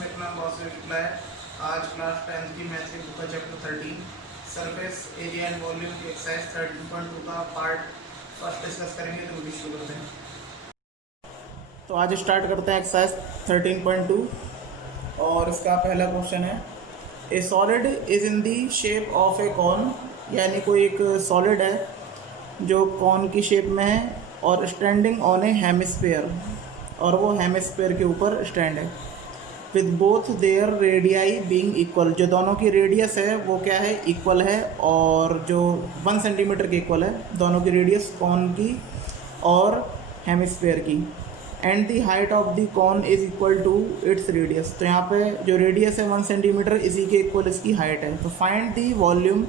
मेरा नाम वासुदेव शुक्ला है। आज क्लास 10th की मैथ की बुक का chapter 13 surface area and volume की एक्सरसाइज 13.2 का पार्ट फर्स्ट डिस्कस करेंगे। तो वीडियो शुरू करते हैं। तो आज स्टार्ट करते हैं एक्सरसाइज 13.2 और इसका पहला क्वेश्चन है a solid is in the shape of a cone, यानी कोई एक सॉलिड है जो कॉन की शेप में है और स्टैंडिंग ऑन ए हेमिस्फेयर, और वो हेमिस्फेयर के ऊपर स्टैंड है with both there radii being equal. जो दोनों की रेडियस है वो क्या है, इक्वल है, और जो 1 सेंटीमीटर के इक्वल है दोनों की रेडियस कॉन की और हेमिस्फेयर की। And the height of the cone is equal to its radius. तो यहाँ पे जो रेडियस है 1 सेंटीमीटर, इसी के इक्वल इसकी हाइट है। तो find the volume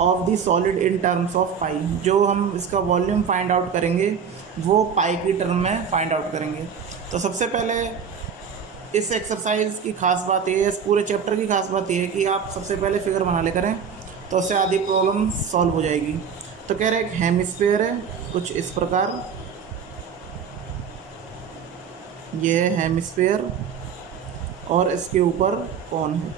of the solid in terms of pi. जो हम इसका वॉल्यूम फाइंड आउट करेंगे वो पाई की टर्म में फाइंड आउट करेंगे। तो सबसे पहले इस एक्सरसाइज की खास बात ये है, इस पूरे चैप्टर की खास बात ये है कि आप सबसे पहले फिगर बना ले करें, तो उससे आधी प्रॉब्लम सॉल्व हो जाएगी। तो कह रहे हैं एक हेमिस्फेयर है कुछ इस प्रकार, ये है हेमिस्फेयर और इसके ऊपर कॉन है।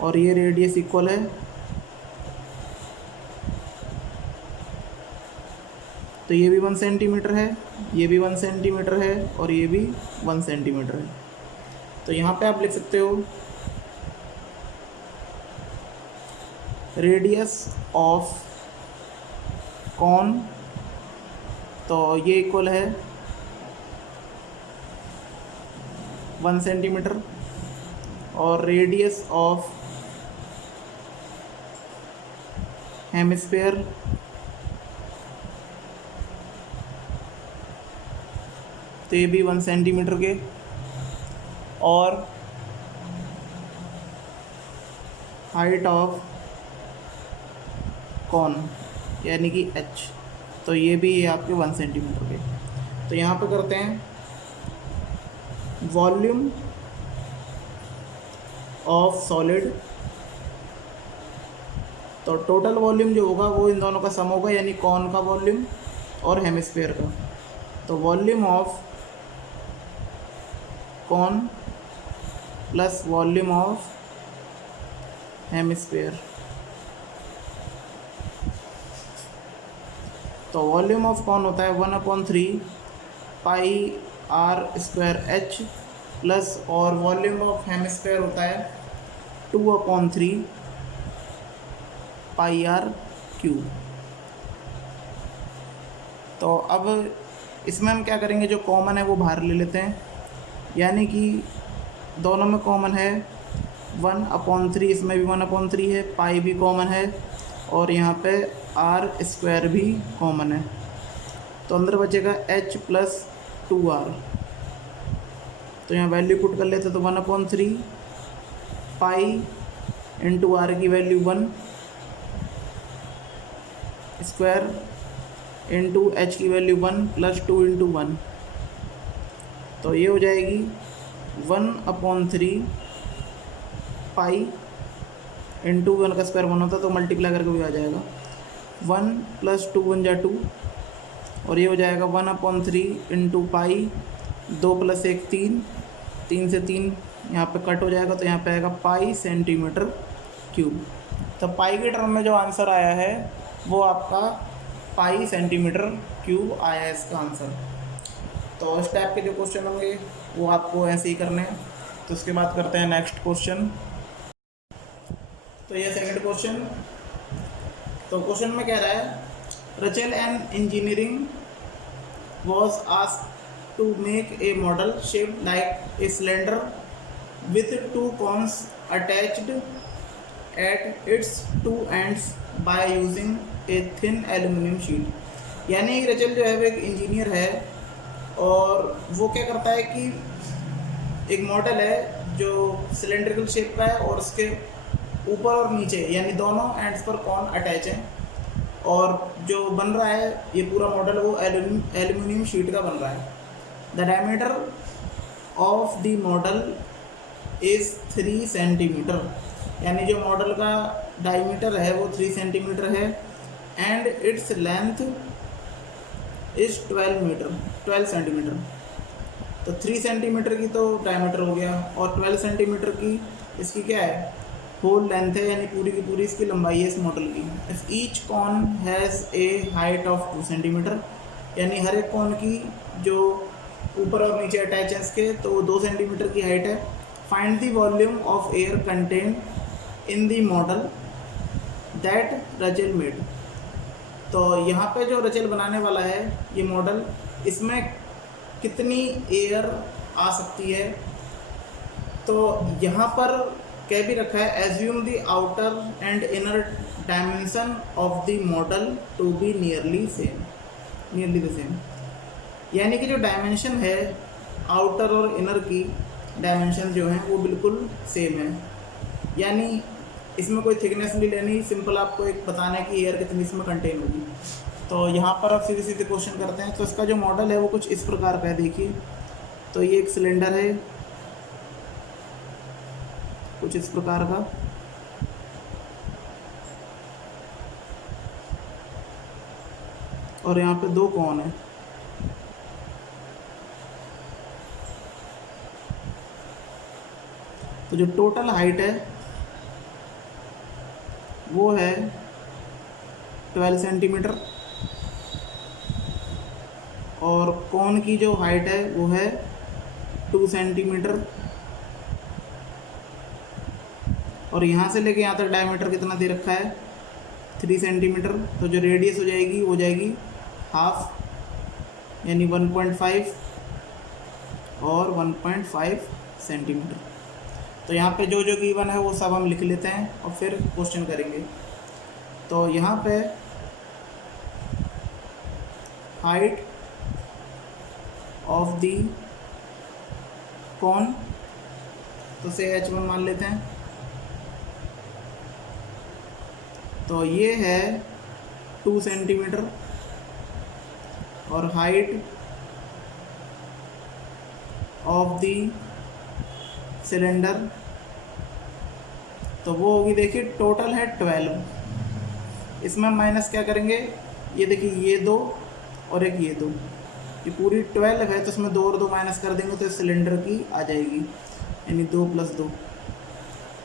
और ये रेडियस इक्वल है, तो ये भी 1 सेंटीमीटर है, ये भी 1 सेंटीमीटर है और ये भी 1 सेंटीमीटर है। तो यहाँ पे आप लिख सकते हो रेडियस ऑफ कॉन, तो ये इक्वल है 1 सेंटीमीटर, और रेडियस ऑफ हेमिस्फेयर तो ये भी 1 सेंटीमीटर के, और हाइट ऑफ कॉन यानी कि h, तो ये भी है आपके 1 सेंटीमीटर के। तो यहाँ पे करते हैं वॉल्यूम ऑफ सॉलिड। तो टोटल वॉल्यूम जो होगा वो इन दोनों का सम होगा, यानी कॉन का वॉल्यूम और हेमिस्फेयर का। तो volume of cone plus volume of hemisphere. तो वॉल्यूम ऑफ कॉन होता है 1/3 pi R square H plus, और वॉल्यूम ऑफ हेमिस्फेयर होता है 2/3 पाई आर क्यूब। तो अब इसमें हम क्या करेंगे, जो कॉमन है वो बाहर ले लेते हैं, यानी कि दोनों में कॉमन है 1/3, इसमें भी 1/3 है, पाई भी कॉमन है, और यहाँ पे आर स्क्वायर भी कॉमन है। तो अंदर बचेगा h प्लस 2r। तो यहाँ वैल्यू पुट कर लेते, तो 1/3 पाई इंटू आर की वैल्यू 1 स्क्वायर इंटू एच की वैल्यू 1 प्लस 2 इंटू 1, तो ये हो जाएगी 1/3 पाई इंटू 1 का स्क्वायर 1 होता, तो मल्टीप्लाई करके भी आ जाएगा 1 प्लस 2 1 जा 2, और ये हो जाएगा 1/3 इंटू पाई, 2 प्लस 1 3, 3 से 3 यहाँ पे कट हो जाएगा, तो यहाँ पे आएगा पाई सेंटीमीटर क्यूब। तो पाई के टर्म में जो आंसर आया है वो आपका पाई सेंटीमीटर क्यूब आया है इसका आंसर। तो इस टाइप के जो क्वेश्चन होंगे वो आपको ऐसे ही करने हैं। तो उसके बाद करते हैं नेक्स्ट क्वेश्चन। तो ये सेकंड क्वेश्चन। तो क्वेश्चन में कह रहा है Rachel and engineering was asked to make a model shaped like a cylinder with 2 cones attached at its 2 ends by using a thin aluminum sheet। यानी रचेल जो है वो एक इंजीनियर है, और वो क्या करता है कि एक मॉडल है जो सिलेंड्रिकल शेप का है, और उसके ऊपर और नीचे यानी दोनों एंड्स पर कॉन अटैच हैं, और जो बन रहा है ये पूरा मॉडल वो एल्यूमिनियम शीट का बन रहा है। The diameter of the model is 3 centimetre, यानी जो मॉडल का डायमीटर है वो 3 सेंटीमीटर है, and its length is 12 centimetre. तो 3 सेंटीमीटर की तो डायमीटर हो गया और 12 सेंटीमीटर की इसकी क्या है, होल लेंथ है, यानी पूरी की पूरी इसकी लंबाई है इस मॉडल की। If each cone has a height of 2 centimetre, यानी हर एक कॉन की जो ऊपर और नीचे अटैच है इसके, तो 2 सेंटीमीटर की हाइट है। Find the volume of air contain in the model that Rachel made. तो यहाँ पे जो रचेल बनाने वाला है ये मॉडल, इसमें कितनी एयर आ सकती है। तो यहाँ पर कह भी रखा है assume the outer and inner dimension of the model to be nearly the same, यानी कि जो डायमेंशन है आउटर और इनर की डायमेंशन जो है वो बिल्कुल सेम है। यानी इसमें कोई थिकनेस नहीं लेनी, सिंपल आपको एक बताना है कि एयर कितनी इसमें कंटेन होगी। तो यहाँ पर आप सीधे सीधे क्वेश्चन करते हैं। तो इसका जो मॉडल है वो कुछ इस प्रकार का है, देखिए। तो ये एक सिलेंडर है कुछ इस प्रकार का, और यहाँ पे 2 कॉन है। तो जो टोटल हाइट है वो है 12 सेंटीमीटर और कॉन की जो हाइट है वो है 2 सेंटीमीटर और यहाँ से लेके यहाँ तक डायमीटर कितना दे रखा है 3 सेंटीमीटर। तो जो रेडियस हो जाएगी वो जाएगी हाफ, यानी 1.5 और 1.5 सेंटीमीटर। तो यहाँ पे जो जो गिवन है वो सब हम लिख लेते हैं और फिर क्वेश्चन करेंगे। तो यहाँ पे हाइट ऑफ दी कॉन, तो से h1 मान लेते हैं। तो ये है 2 सेंटीमीटर और हाइट ऑफ दी सिलेंडर, तो वो होगी, देखिए टोटल है 12। इसमें माइनस क्या करेंगे, ये देखिए ये 2 और एक ये 2, ये पूरी 12 है। तो इसमें 2 और 2 माइनस कर देंगे तो सिलेंडर की आ जाएगी, यानी 2 + 2।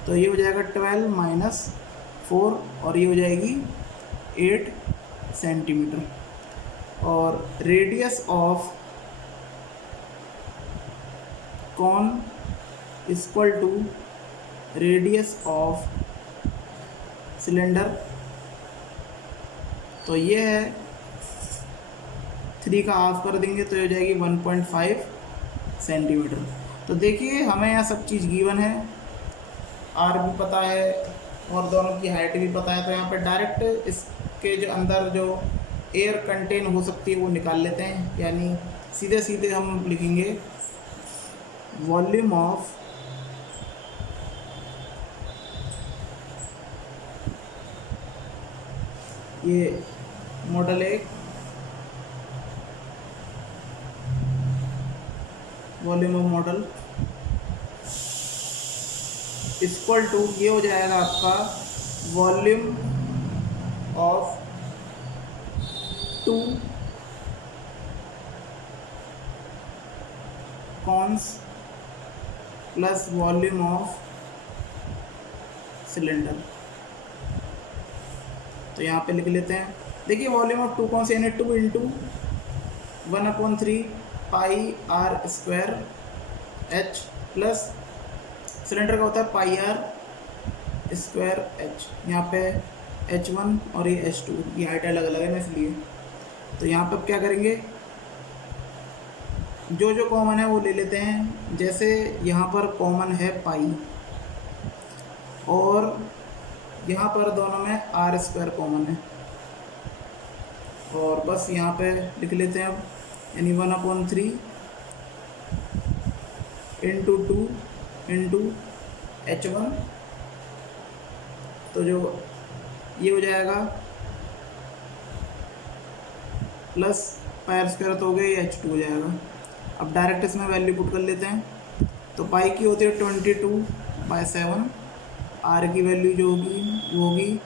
तो ये हो जाएगा 12 - 4 और ये हो जाएगी 8 सेंटीमीटर। और radius of cone equal to radius of cylinder, तो ये है 3 का हाफ कर देंगे तो हो जाएगी 1.5 सेंटीमीटर। तो देखिए हमें यहाँ सब चीज़ गिवन है, आर भी पता है और दोनों की हाइट भी पता है। तो यहाँ पे डायरेक्ट इसके जो अंदर जो एयर कंटेन हो सकती है वो निकाल लेते हैं, यानी सीधे सीधे हम लिखेंगे वॉल्यूम ऑफ ये model 1, volume of model equal to, ये हो जाएगा आपका volume of 2 cones plus volume of cylinder. तो यहाँ पे लिख लेते हैं, देखिए वॉल्यूम ऑफ 2 कॉन्स यानी 2 × 1/3 πr² h प्लस सिलेंडर का होता है πr² h। यहाँ पे h1 और ये h2, ये हाइट अलग अलग है ना इसलिए। तो यहाँ पे क्या करेंगे, जो जो कॉमन है वो ले लेते हैं। जैसे यहाँ पर कॉमन है पाई और यहाँ पर दोनों में r² कॉमन है, और बस यहाँ पे लिख लेते हैं अब, यानी 1/3 × 2 × h1। तो जो ये हो जाएगा प्लस πr² तो हो गया, ये h2 हो जाएगा। अब डायरेक्ट इसमें वैल्यू पुट कर लेते हैं। तो पाई की होती है 22/7, आर की वैल्यू जो होगी वो होगी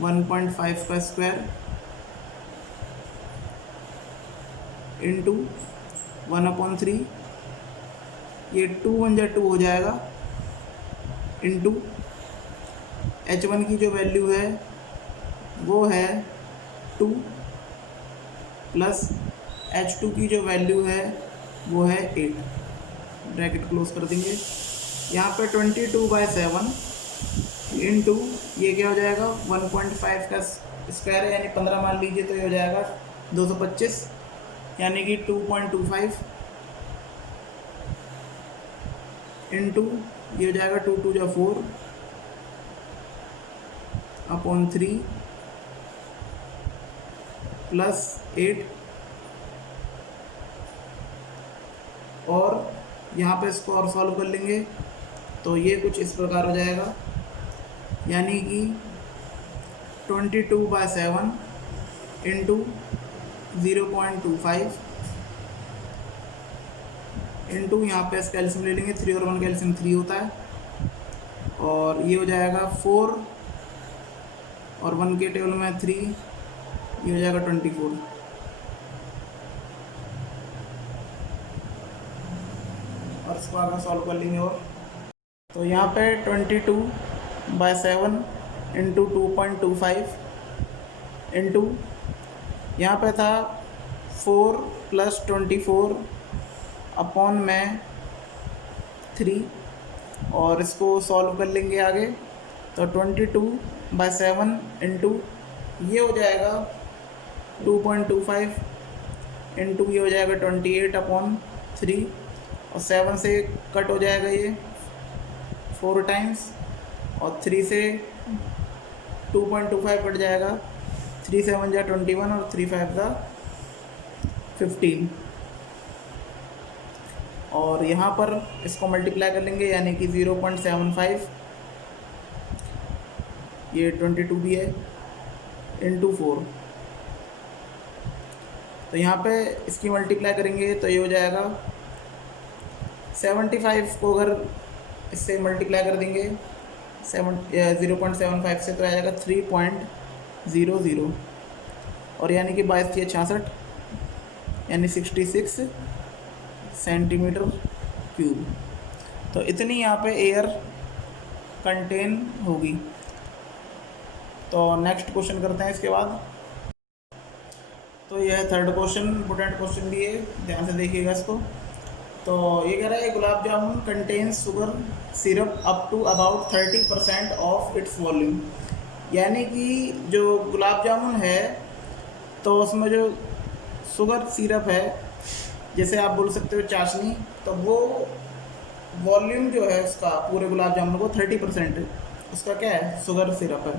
1.5 का स्क्वायर इंटू 1/3, ये 2 1 जा 2 हो जाएगा, इंटू H1 की जो वैल्यू है वो है 2 प्लस H2 की जो वैल्यू है वो है 8, ब्रैकेट क्लोज कर देंगे। यहाँ पे 22/7 इंटू ये क्या हो जाएगा 1.5 का स्क्वायर है यानी 15 मान लीजिए, तो ये हो जाएगा 225 यानी कि 2.25 इंटू ये हो जाएगा 2 2 जा 4 अपॉन 3 प्लस 8, और यहाँ पे इसको और सॉल्व कर लेंगे तो ये कुछ इस प्रकार हो जाएगा, यानी कि 22/7 इंटू 0.25 इंटू यहाँ पे इसका एल्सियम ले लेंगे, 3 और 1 का एल्सियम 3 होता है, और ये हो जाएगा 4 और 1 के टेबल में 3, ये हो जाएगा 24, और इसको आगे सॉल्व कर लेंगे। और तो यहाँ पे 22/7 इंटू 2.25 इंटू यहाँ पे था 4 प्लस 24 अपॉन में 3, और इसको सॉल्व कर लेंगे आगे, तो 22/7 इंटू ये हो जाएगा 2.25 इंटू ये हो जाएगा 28/3, और 7 से कट हो जाएगा ये 4 टाइम्स, और 3 से 2.25 कट जाएगा, 3 7 जा 21 और 3 5 जा 15, और यहाँ पर इसको मल्टीप्लाई कर लेंगे यानी कि 0.75, ये 22 भी है, इंटू 4, तो यहाँ पे इसकी मल्टीप्लाई करेंगे तो ये हो जाएगा 75 को अगर इससे मल्टीप्लाई कर देंगे 0.75 से तो आ जाएगा 3.00, और यानी कि 22×6 = 66 यानी 66 सेंटीमीटर क्यूब। तो इतनी यहाँ पे एयर कंटेन होगी। तो नेक्स्ट क्वेश्चन करते हैं इसके बाद। तो यह है थर्ड क्वेश्चन, इंपोर्टेंट क्वेश्चन भी है, ध्यान से देखिएगा इसको। तो ये कह रहा है gulab jamun contains sugar syrup up to about 30% of its volume, यानी कि जो गुलाब जामुन है तो उसमें जो शुगर सिरप है, जैसे आप बोल सकते हो चाशनी, तो वो वॉल्यूम जो है उसका पूरे गुलाब जामुन को 30% उसका क्या है, शुगर सिरप है।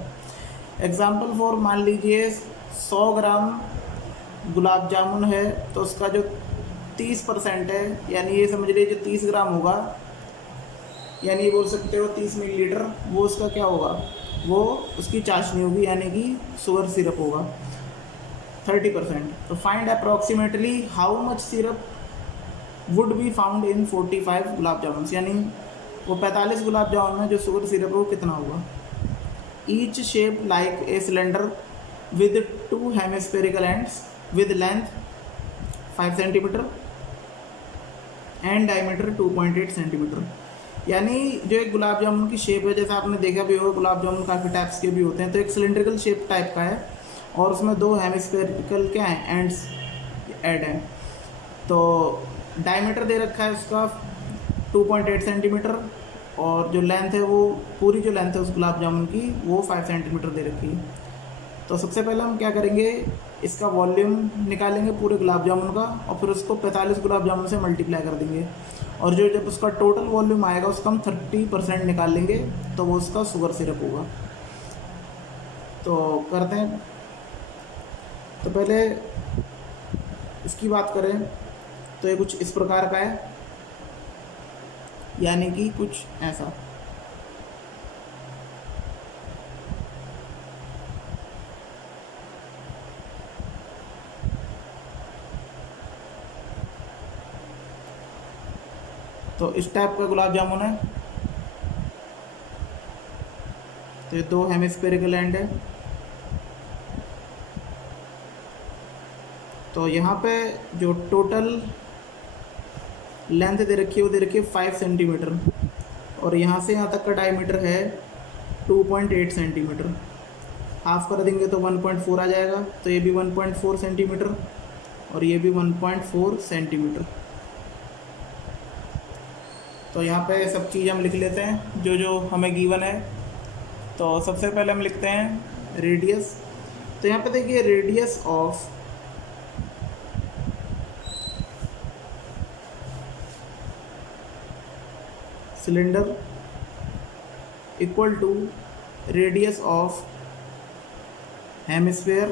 एग्जाम्पल फॉर मान लीजिए 100 ग्राम गुलाब जामुन है तो उसका जो 30% है, यानी ये समझ लीजिए 30 ग्राम होगा, यानी ये बोल सकते हो 30 मिलीलीटर, वो उसका क्या होगा, वो उसकी चाशनी होगी, यानी कि शुगर सिरप होगा 30%। तो find approximately how much syrup would be found in 45 gulab jamun, यानी वो 45 गुलाब जामुन में जो शुगर सिरप है वो कितना होगा। Each shape like a cylinder with 2 hemispherical ends with length 5 centimetre and diameter 2.8 centimetre, यानी जो एक गुलाब जामुन की शेप है, जैसा आपने देखा भी होगा गुलाब जामुन काफ़ी टाइप्स के भी होते हैं, तो एक सिलेंड्रिकल शेप टाइप का है और उसमें 2 हेमिस्फेरिकल क्या हैं, एंड्स ऐड हैं। तो डायमीटर दे रखा है उसका 2.8 सेंटीमीटर, और जो लेंथ है वो पूरी जो लेंथ है उस गुलाब जामुन की वो 5 सेंटीमीटर दे रखी है। तो सबसे पहले हम क्या करेंगे, इसका वॉल्यूम निकालेंगे पूरे गुलाब जामुन का, और फिर उसको 45 गुलाब जामुन से मल्टीप्लाई कर देंगे, और जो जब उसका टोटल वॉल्यूम आएगा उसका हम 30% निकाल लेंगे, तो वो उसका शुगर सिरप होगा। तो करते हैं। तो पहले इसकी बात करें तो ये कुछ इस प्रकार का है, यानी कि कुछ ऐसा। तो इस टाइप का गुलाब जामुन है। तो ये 2 हेमिस्फेरिकल एंड है, तो यहाँ पे जो टोटल लेंथ दे रखी है वो दे रखी है 5 सेंटीमीटर, और यहाँ से यहाँ तक का डायमीटर है 2.8 सेंटीमीटर। हाफ कर देंगे तो 1.4 आ जाएगा, तो ये भी 1.4 सेंटीमीटर और ये भी 1.4 सेंटीमीटर। तो यहाँ पे सब चीज़ हम लिख लेते हैं जो जो हमें गिवन है। तो सबसे पहले हम लिखते हैं रेडियस। तो यहाँ पे देखिए radius of cylinder equal to radius of hemisphere,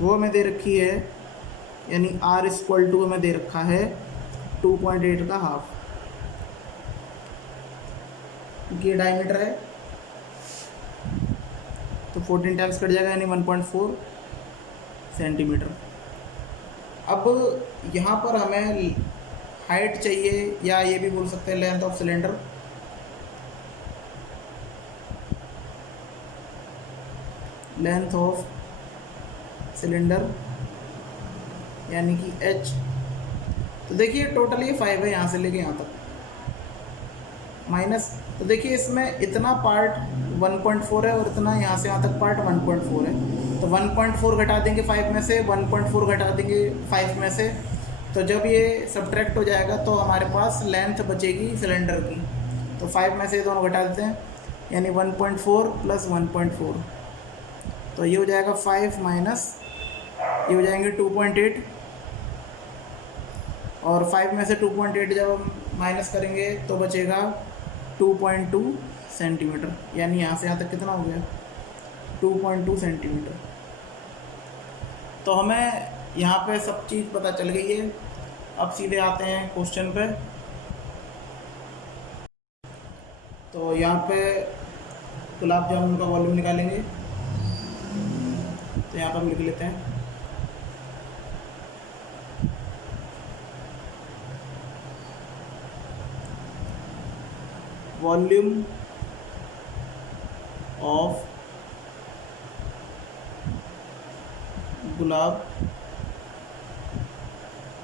वो हमें दे रखी है, यानी R इक्वल टू हमें दे रखा है 2.8 का हाफ, ये डायमीटर है तो 14 टाइम्स कट जाएगा यानी 1.4 सेंटीमीटर। अब यहाँ पर हमें हाइट चाहिए, या ये भी बोल सकते हैं length of cylinder. Length of cylinder यानी कि H। तो देखिए टोटल ये 5 है यहाँ से लेके यहाँ तक, माइनस, तो देखिए इसमें इतना पार्ट 1.4 है और इतना यहाँ से यहाँ तक पार्ट 1.4 है, तो 1.4 घटा देंगे 5 में से, 1.4 घटा देंगे 5 में से, तो जब ये सब्ट्रैक्ट हो जाएगा तो हमारे पास लेंथ बचेगी सिलेंडर की। तो 5 में से ये दोनों घटा देते हैं, यानी 1.4 प्लस 1.4, तो ये हो जाएगा 5 माइनस ये हो जाएंगे 2.8, और 5 में से 2.8 जब हम माइनस करेंगे तो बचेगा 2.2 सेंटीमीटर, यानी यहाँ से यहाँ तक कितना हो गया 2.2 सेंटीमीटर। तो हमें यहाँ पे सब चीज़ पता चल गई है। अब सीधे आते हैं क्वेश्चन पे। तो यहाँ पे गुलाब जामुन का वॉल्यूम निकालेंगे, तो यहाँ पर हम लिख लेते हैं वॉल्यूम ऑफ गुलाब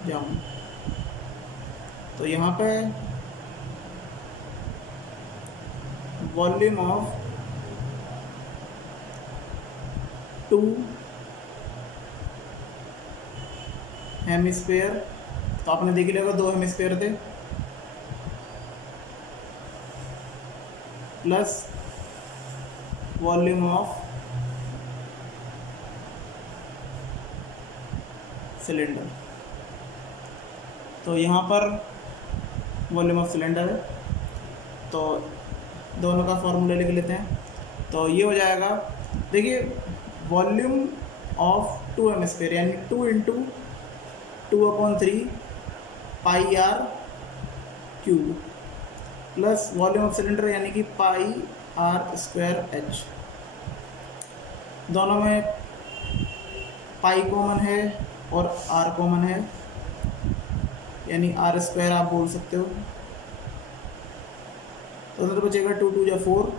जामुन। तो यहाँ पे वॉल्यूम ऑफ 2 हेमिस्फेयर, तो आपने देख लिया होगा 2 हेमिस्फेयर थे, प्लस वॉल्यूम ऑफ सिलेंडर। तो यहाँ पर वॉल्यूम ऑफ सिलेंडर है, तो दोनों का फॉर्मूला लिख लेते हैं। तो ये हो जाएगा, देखिए वॉल्यूम ऑफ 2 हेमिस्फेयर यानी 2 into 2/3 pi R cube, plus volume of cylinder यानी कि पाई आर स्क्वायर एच। दोनों में पाई कॉमन है और आर कॉमन है, यानी आर स्क्वायर आप बोल सकते हो। तो उधर बचेगा 2 2 या 4,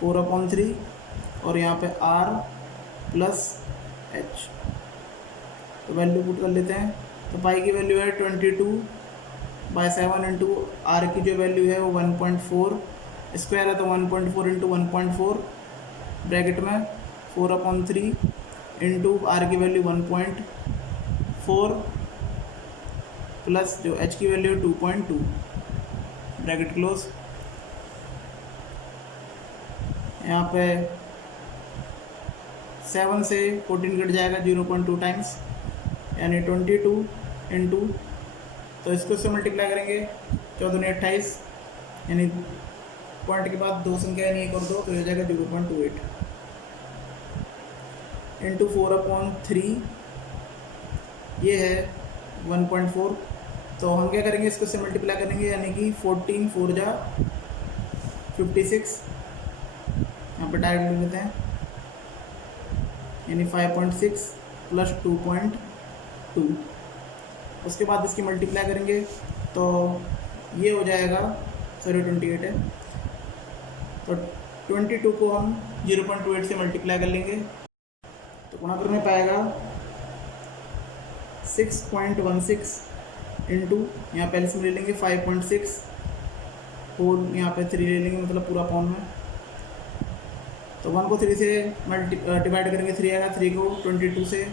4/3, और यहाँ पे आर प्लस एच। तो वैल्यू पुट कर लेते हैं। तो पाई की वैल्यू है 22/7 इंटू आर की जो वैल्यू है वो 1.4 स्क्वायर है, तो 1.4 इंटू 1.4 ब्रैकेट में 4/3 इंटू आर की वैल्यू 1.4 प्लस जो एच की वैल्यू है 2.2 ब्रैकेट क्लोज। यहाँ पे 7 से 14 कट जाएगा 0.2 टाइम्स, यानी 22 इंटू, तो इसको से मल्टीप्लाई करेंगे 14 ने 28, यानी पॉइंट के बाद 2 संख्या यानी 1 और 2, तो हो जाएगा 0.28 इंटू 4/3, ये है 1.4। तो हम क्या करेंगे, इसको से मल्टीप्लाई करेंगे, यानी कि 14 4 जा 56, यहाँ पर डायरेक्ट लिख लेते हैं, यानी 5.6 प्लस 2.2। उसके बाद इसकी मल्टीप्लाई करेंगे तो ये हो जाएगा, सॉरी 28 है, तो 22 को हम 0.28 से मल्टीप्लाई कर लेंगे, तो गुणा करने पाएगा 6.16 इंटू, यहाँ पे एलसीएम ले लेंगे 5.6 होल, यहाँ पे 3 ले लेंगे, मतलब पूरा अपॉन में। तो 1 को 3 से डिवाइड करेंगे, 3 आएगा, 3 को 22 से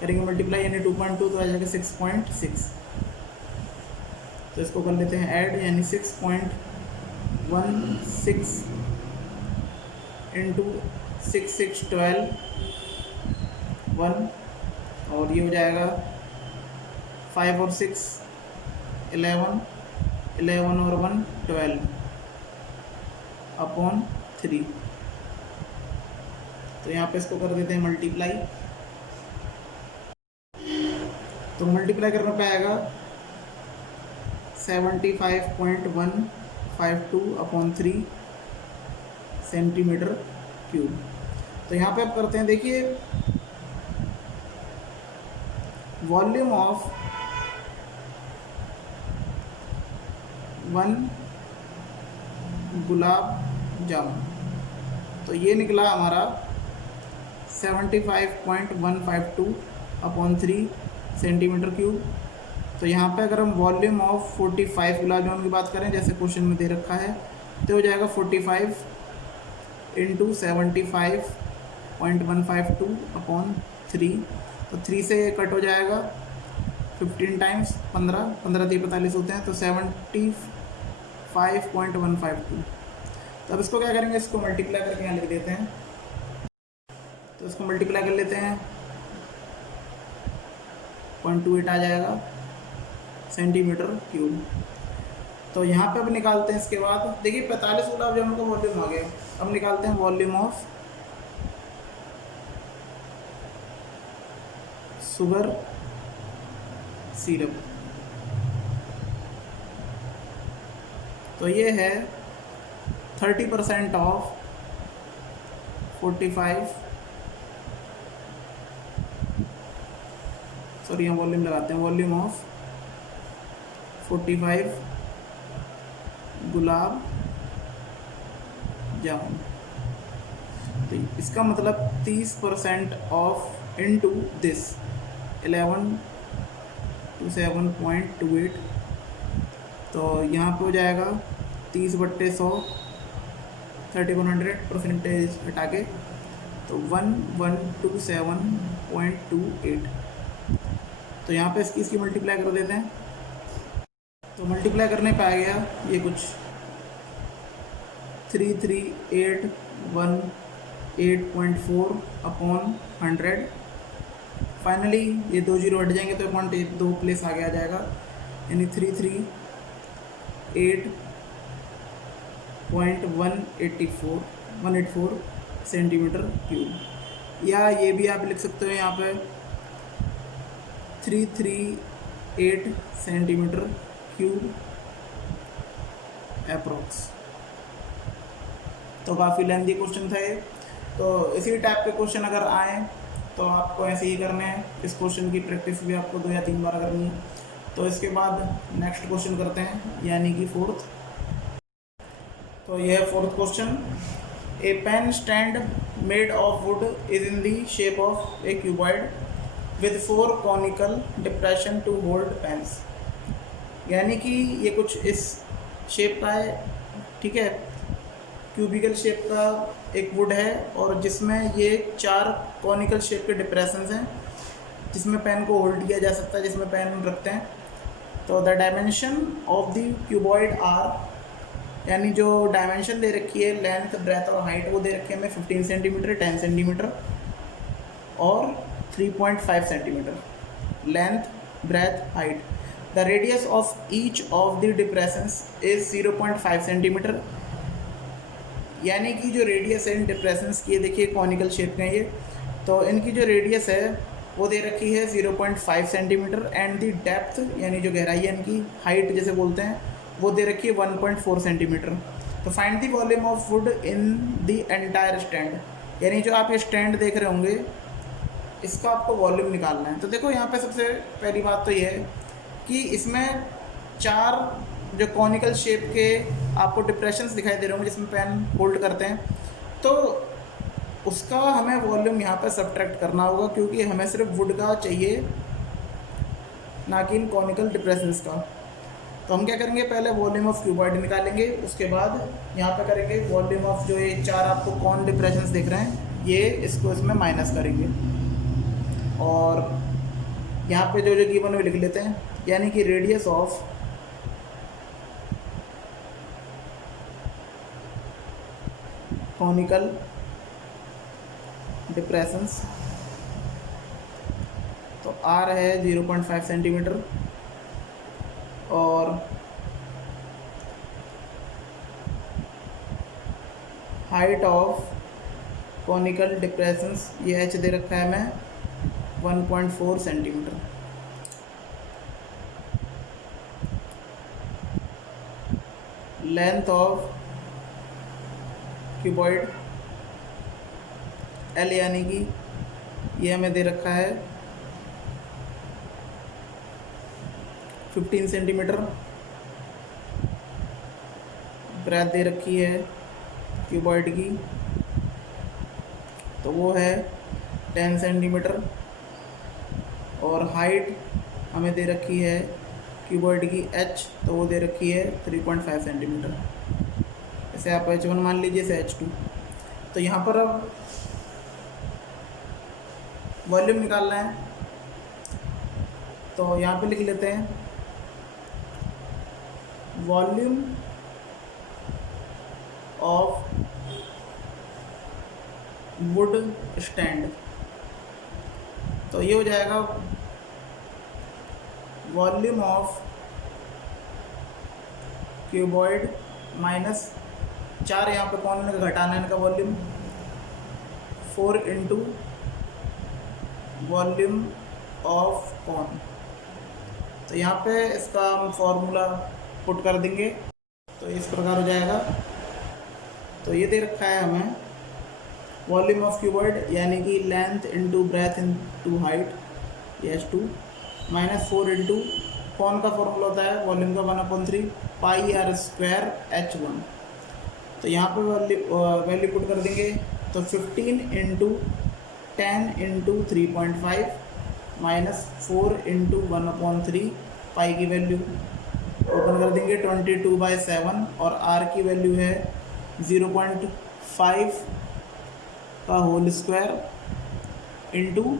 करेंगे मल्टीप्लाई, यानी 2.2, तो आ जाएगा 6.6। तो इसको कर लेते हैं ऐड, यानी 6.16 इंटू 6612 1, और ये हो जाएगा 5 और 6 11, 11 और 1 12 अपॉन 3। तो यहाँ पे इसको कर देते हैं मल्टीप्लाई। तो मल्टीप्लाई करने पे आएगा 75.152 अपॉन 3 सेंटीमीटर क्यूब। तो यहाँ पे आप करते हैं, देखिए वॉल्यूम ऑफ 1 गुलाब जामुन, तो ये निकला हमारा 75.152 अपॉन 3 सेंटीमीटर क्यूब। तो यहाँ पे अगर हम वॉल्यूम ऑफ 45 गुलाब जामुन की बात करें, जैसे क्वेश्चन में दे रखा है, तो हो जाएगा 45 इंटू 75.152 अपॉन 3। तो 3 से ये कट हो जाएगा 15 टाइम्स 15, 15 3 45 होते हैं, तो 75.152। तो अब इसको क्या करेंगे, इसको मल्टीप्लाई करके यहाँ लिख देते हैं। तो इसको मल्टीप्लाई कर लेते हैं, 0.28 आ जाएगा सेंटीमीटर क्यूब। तो यहाँ पे अब निकालते हैं, इसके बाद देखिए 45 गुलाब जामुन का वॉल्यूम आ गया। अब निकालते हैं वॉल्यूम ऑफ शुगर सिरप। तो ये है 30% ऑफ 45, सॉरी यहाँ वॉल्यूम लगाते हैं, वॉल्यूम ऑफ 45 गुलाब जामुन। तो इसका मतलब 30% ऑफ इनटू दिस 11 to 7.28। तो यहाँ पे हो जाएगा 30/100, 3100 परसेंटेज हटा के, तो 1127.28। तो यहाँ पे इसकी मल्टीप्लाई कर देते हैं। तो मल्टीप्लाई करने पे आ गया ये कुछ 3381.4 अपॉन 100। फाइनली ये 2 जीरो हट जाएंगे तो 2 प्लेस आगे आ जाएगा, यानी 338.184 सेंटीमीटर क्यूब। या ये भी आप लिख सकते हो यहाँ पे 338 सेंटीमीटर क्यूब अप्रोक्स। तो काफ़ी लेंथी क्वेश्चन था ये। तो इसी टाइप के क्वेश्चन अगर आए तो आपको ऐसे ही करने हैं। इस क्वेश्चन की प्रैक्टिस भी आपको 2 या 3 बार करनी है। तो इसके बाद नेक्स्ट क्वेश्चन करते हैं, यानी कि 4th। तो यह है 4th question. A pen stand made of wood is in the shape of a cuboid with 4 conical depression to hold pens. यानी कि ये कुछ इस शेप का है, ठीक है, क्यूबिकल शेप का एक वुड है और जिसमें ये 4 कॉनिकल शेप के डिप्रेशंस हैं जिसमें पेन को होल्ड किया जा सकता है, जिसमें पेन रखते हैं। तो the dimension of the cuboid are, यानी जो डायमेंशन दे रखी है, लेंथ ब्रेथ और हाइट, वो दे रखी है हमें 15 सेंटीमीटर, 10 सेंटीमीटर और 3.5 centimetre length, breadth, height. The radius of each of the depressions is 0.5 centimetre. यानी कि जो रेडियस है इन डिप्रेशंस की, देखिए कॉनिकल शेप में ये, तो इनकी जो रेडियस है वो दे रखी है 0.5 सेंटीमीटर एंड द डेप्थ, यानी जो गहराई है इनकी, हाइट जैसे बोलते हैं, वो दे रखी है 1.4 सेंटीमीटर। तो find the volume of would in the entire stand. यानी जो आप ये स्टैंड देख रहे होंगे इसका आपको वॉल्यूम निकालना है। तो देखो यहाँ पे सबसे पहली बात तो ये है कि इसमें 4 जो कॉनिकल शेप के आपको डिप्रेशंस दिखाई दे रहे होंगे जिसमें पेन होल्ड करते हैं। तो उसका हमें वॉल्यूम यहाँ पर सब्ट्रैक्ट करना होगा, क्योंकि हमें सिर्फ वुड का चाहिए, ना कि इन कॉनिकल डिप्रेशंस का। तो हम क्या करेंगे, पहले वॉल्यूम ऑफ क्यूबॉइड निकालेंगे, उसके बाद यहाँ पे करेंगे वॉल्यूम ऑफ जो ये 4 आपको कॉन डिप्रेशंस दिख रहे हैं, ये इसको इसमें माइनस करेंगे और यहाँ पे जो जो गिवन में लिख लेते हैं, यानी कि रेडियस ऑफ कॉनिकल डिप्रेशंस, तो आर है 0.5 सेंटीमीटर और हाइट ऑफ कॉनिकल डिप्रेशंस ये एच दे रखा है हमें 1.4 centimetre. Length of cuboid L यानी कि ये हमें दे रखा है 15 सेंटीमीटर। ब्रेथ दे रखी है क्यूबॉइड की, तो वो है 10 सेंटीमीटर और हाइट हमें दे रखी है क्यूबॉइड की एच, तो वो दे रखी है 3.5 सेंटीमीटर। इसे आप H1 मान लीजिए, इसे H2। तो यहाँ पर अब वॉल्यूम निकालना है, तो यहाँ पे लिख लेते हैं वॉल्यूम ऑफ वुड स्टैंड, तो ये हो जाएगा वॉल्यूम ऑफ क्यूबॉइड माइनस 4 यहाँ पे कौन में घटाना है इनका volume, 4 into volume of cone. तो यहाँ पे इसका हम फॉर्मूला पुट कर देंगे, तो इस प्रकार हो जाएगा। तो ये दे रखा है हमें वॉल्यूम ऑफ क्यूबॉइड यानी कि length into breadth into height, ये H2 माइनस 4 इंटू कौन का फॉर्मूला होता है वॉल्यूम का 1/3 पाई आर स्क्वायर H1। तो यहाँ पे वैल्यू पुट कर देंगे, तो 15 इंटू 10 इंटू 3.5 माइनस 4 इंटू 1/3 पाई की वैल्यू ओपन कर देंगे 22/7 और आर की वैल्यू है 0.5 का होल स्क्वायर इंटू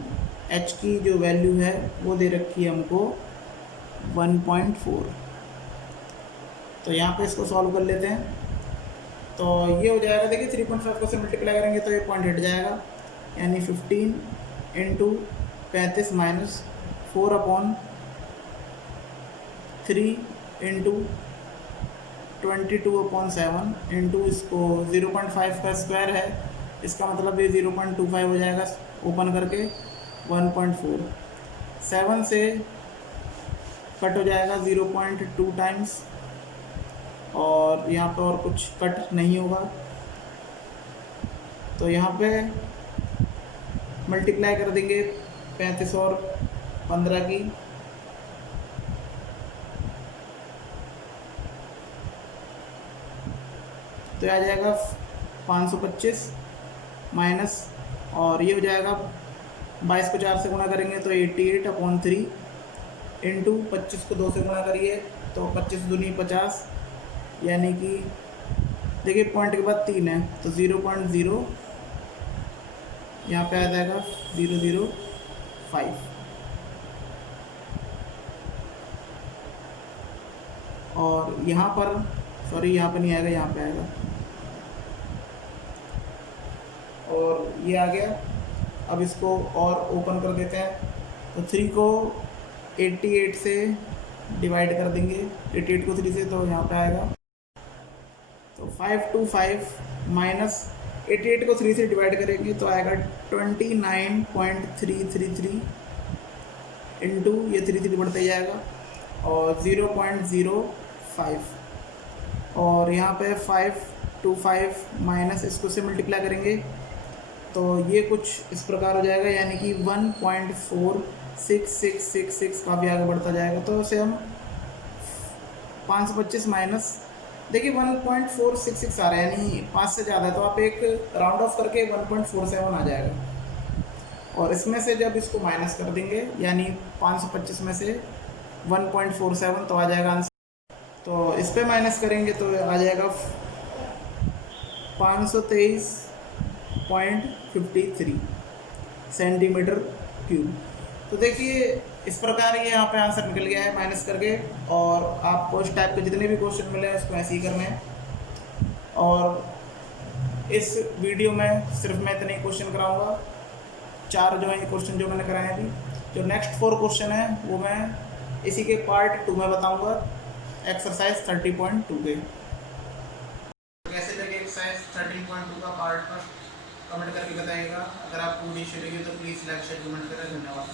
एच की जो वैल्यू है वो दे रखी है हमको 1.4। तो यहाँ पे इसको सॉल्व कर लेते हैं, तो ये हो जाएगा, देखिए 3.5 को से मल्टीप्लाई करेंगे तो ये पॉइंट हट जाएगा, यानी 15 इंटू 35 माइनस 4/3 इंटू 22/7 इंटू इसको 0.5 का स्क्वायर है, इसका मतलब ये 0.25 हो जाएगा, ओपन करके 1.4, 7 से कट हो जाएगा 0.2 टाइम्स और यहाँ पे और कुछ कट नहीं होगा। तो यहाँ पे मल्टीप्लाई कर देंगे 35 और 15 की, तो आ जाएगा 525 माइनस, और ये हो जाएगा 22 को 4 से गुणा करेंगे तो 88/3 इंटू 25 को 2 से गुणा करिए तो 25 दूनी 50, यानी कि देखिए पॉइंट के बाद 3 है तो 0.0 यहाँ पे आ जाएगा 005। और यहाँ पर सॉरी यहाँ पे नहीं आएगा, यहाँ पे आएगा और ये आ गया। अब इसको और ओपन कर देते हैं, तो 3 को 88 से डिवाइड कर देंगे, 88 को 3 से, तो यहाँ पे आएगा तो 525 माइनस 88 को 3 से डिवाइड करेंगे तो आएगा 29.333 इंटू ये 3 बढ़ते ही जाएगा और 0.05 और यहाँ पे 525 माइनस इसको से मल्टीप्लाई करेंगे तो ये कुछ इस प्रकार हो जाएगा, यानी कि 1.46666 काफ़ी आगे बढ़ता जाएगा। तो उसे हम 525 माइनस देखिए 1.466 आ रहा है, यानी 5 से ज़्यादा है, तो आप एक राउंड ऑफ करके 1.47 आ जाएगा। और इसमें से जब इसको माइनस कर देंगे, यानी 525 में से 1.47, तो आ जाएगा आंसर। तो इस पे माइनस करेंगे तो आ जाएगा 523.53 सेंटीमीटर क्यूब। तो देखिए इस प्रकार ये यहाँ पे आंसर निकल गया है माइनस करके। और आपको इस टाइप के जितने भी क्वेश्चन मिले हैं उसको ऐसे ही करने हैं। और इस वीडियो में सिर्फ मैं इतने ही क्वेश्चन कराऊंगा, 4 जो है क्वेश्चन जो मैंने कराए हैं अभी। जो नेक्स्ट 4 क्वेश्चन है वो मैं इसी के पार्ट 2 में बताऊंगा, एक्सरसाइज 30.2 के। कैसे लगे एक्सरसाइज 13.2 का पार्ट फर्स्ट, कमेंट करके बताइएगा। अगर आपको वीडियो अच्छी लगी तो प्लीज़ लाइक शेयर कमेंट करें। धन्यवाद।